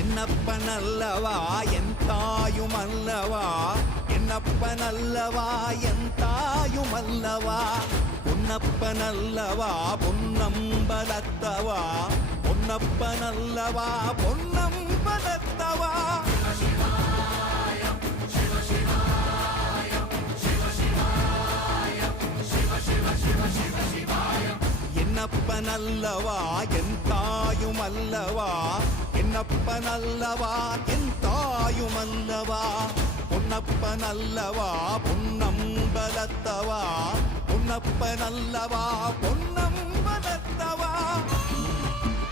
என்னப்பனல்லவா என் தாயுமல்லவா, என்னப்பனல்லவா என் தாயுமல்லவா, பொன்னப்பனல்லவா பொன்னம்பலத்தவா, பொன்னப்பனல்லவா பொன்னம்பலத்தவா. என்னப்பனல்லவா என் தாயுமல்லவா, என்னப்பனல்லவா என் தாயுமல்லவா, பொன்னப்பனல்லவா பொன்னம்பலத்தவா, பொன்னப்பனல்லவா பொன்ன